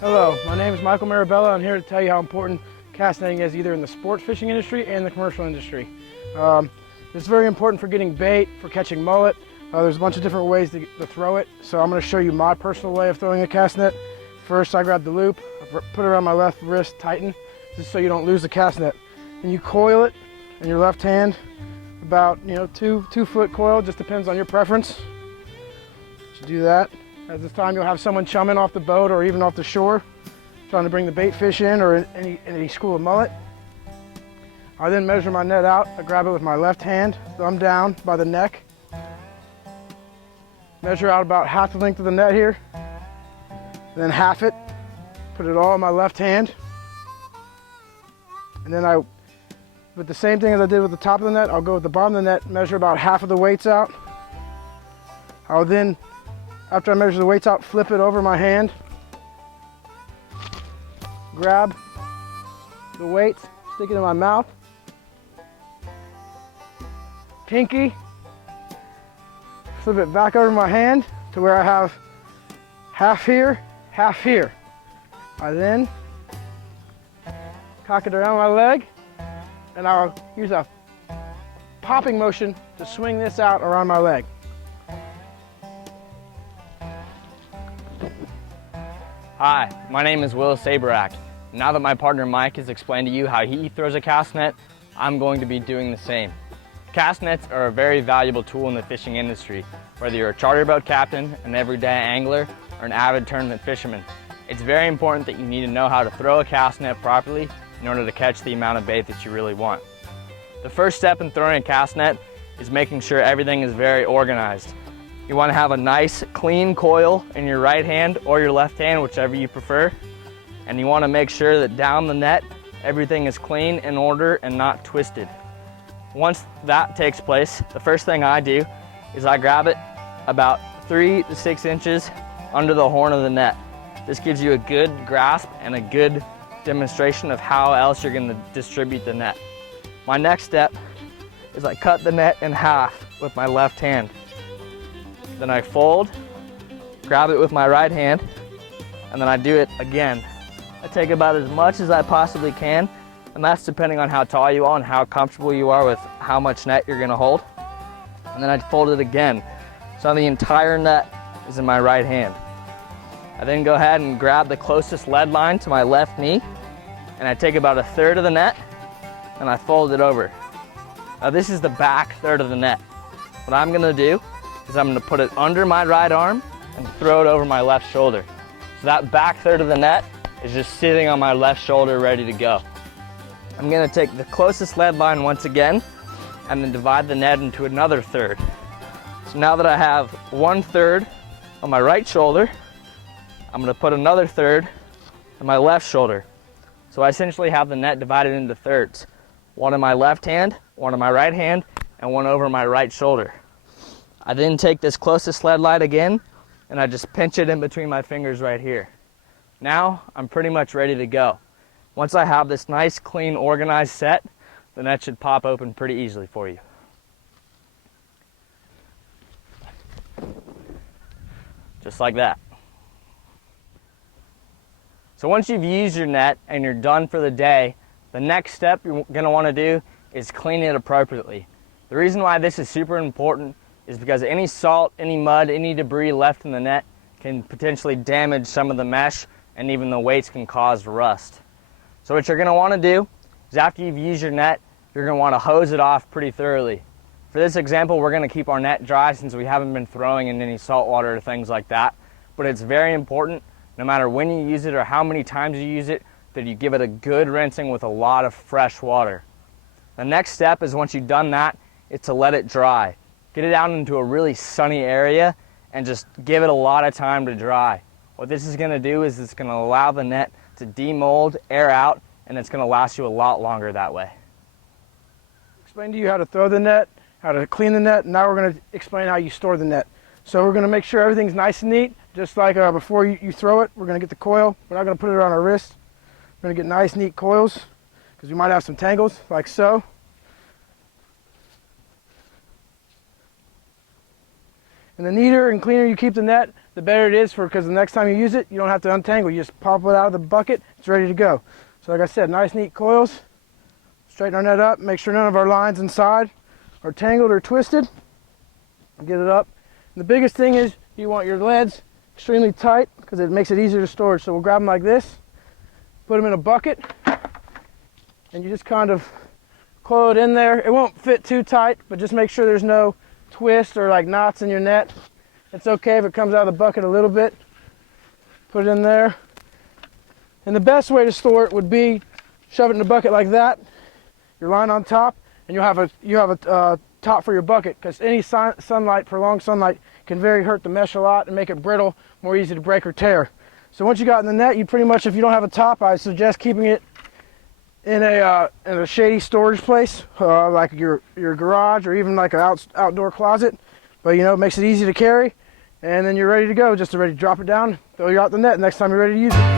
Hello, my name is Michael Marabella. I'm here to tell you how important cast netting is either in the sport fishing industry and the commercial industry. It's very important for getting bait, for catching mullet. There's a bunch of different ways to throw it, so I'm going to show you my personal way of throwing a cast net. First, I grab the loop, I put it around my left wrist, tighten, just so you don't lose the cast net. And you coil it in your left hand, about 2-foot coil, just depends on your preference. So do that. At this time, you'll have someone chumming off the boat or even off the shore, trying to bring the bait fish in or any school of mullet. I then measure my net out. I grab it with my left hand, thumb down by the neck. Measure out about half the length of the net here. Then half it, put it all in my left hand. And then with the same thing as I did with the top of the net, I'll go with the bottom of the net, measure about half of the weights out. I'll then, after I measure the weights out, flip it over my hand, grab the weights, stick it in my mouth, pinky, flip it back over my hand to where I have half here, half here. I then cock it around my leg, and I'll use a popping motion to swing this out around my leg. Hi, my name is Will Saberak. Now that my partner Mike has explained to you how he throws a cast net, I'm going to be doing the same. Cast nets are a very valuable tool in the fishing industry, whether you're a charter boat captain, an everyday angler, or an avid tournament fisherman. It's very important that you need to know how to throw a cast net properly in order to catch the amount of bait that you really want. The first step in throwing a cast net is making sure everything is very organized. You want to have a nice clean coil in your right hand or your left hand, whichever you prefer. And you want to make sure that down the net, everything is clean, in order, and not twisted. Once that takes place, the first thing I do is I grab it about 3 to 6 inches under the horn of the net. This gives you a good grasp and a good demonstration of how else you're going to distribute the net. My next step is I cut the net in half with my left hand. Then I fold, grab it with my right hand, and then I do it again. I take about as much as I possibly can, and that's depending on how tall you are and how comfortable you are with how much net you're gonna hold. And then I fold it again. So the entire net is in my right hand. I then go ahead and grab the closest lead line to my left knee, and I take about 1/3 of the net, and I fold it over. Now this is the back third of the net. What I'm gonna do is I'm gonna put it under my right arm and throw it over my left shoulder. So that back third of the net is just sitting on my left shoulder ready to go. I'm gonna take the closest lead line once again and then divide the net into another third. So now that I have 1/3 on my right shoulder, I'm gonna put another third on my left shoulder. So I essentially have the net divided into thirds. One in my left hand, one in my right hand, and one over my right shoulder. I then take this closest lead line again, and I just pinch it in between my fingers right here. Now, I'm pretty much ready to go. Once I have this nice, clean, organized set, the net should pop open pretty easily for you. Just like that. So once you've used your net and you're done for the day, the next step you're gonna wanna do is clean it appropriately. The reason why this is super important is because any salt, any mud, any debris left in the net can potentially damage some of the mesh, and even the weights can cause rust. So what you're gonna wanna do is after you've used your net, you're gonna wanna hose it off pretty thoroughly. For this example, we're gonna keep our net dry since we haven't been throwing in any salt water or things like that. But it's very important, no matter when you use it or how many times you use it, that you give it a good rinsing with a lot of fresh water. The next step is, once you've done that, is to let it dry. Get it out into a really sunny area and just give it a lot of time to dry. What this is gonna do is it's gonna allow the net to demold, air out, and it's gonna last you a lot longer that way. Explain to you how to throw the net, how to clean the net, and now we're gonna explain how you store the net. So we're gonna make sure everything's nice and neat, just like before you throw it. We're gonna get the coil. We're not gonna put it around our wrist. We're gonna get nice, neat coils, because we might have some tangles, like so. And the neater and cleaner you keep the net, the better it is because the next time you use it, you don't have to untangle. You just pop it out of the bucket, it's ready to go. So like I said, nice neat coils. Straighten our net up, make sure none of our lines inside are tangled or twisted. Get it up. And the biggest thing is you want your leads extremely tight because it makes it easier to store. So we'll grab them like this, put them in a bucket, and you just kind of coil it in there. It won't fit too tight, but just make sure there's no twist or like knots in your net. It's okay if it comes out of the bucket a little bit. Put it in there. And the best way to store it would be shove it in a bucket like that, your line on top, and you have a top for your bucket, because any sunlight, prolonged sunlight, can very hurt the mesh a lot and make it brittle, more easy to break or tear. So once you got in the net, you pretty much, if you don't have a top, I suggest keeping it in a shady storage place, like your garage or even like an outdoor closet. But you know, it makes it easy to carry, and then you're ready to go. Just ready to drop it down, throw you out the net next time you're ready to use it.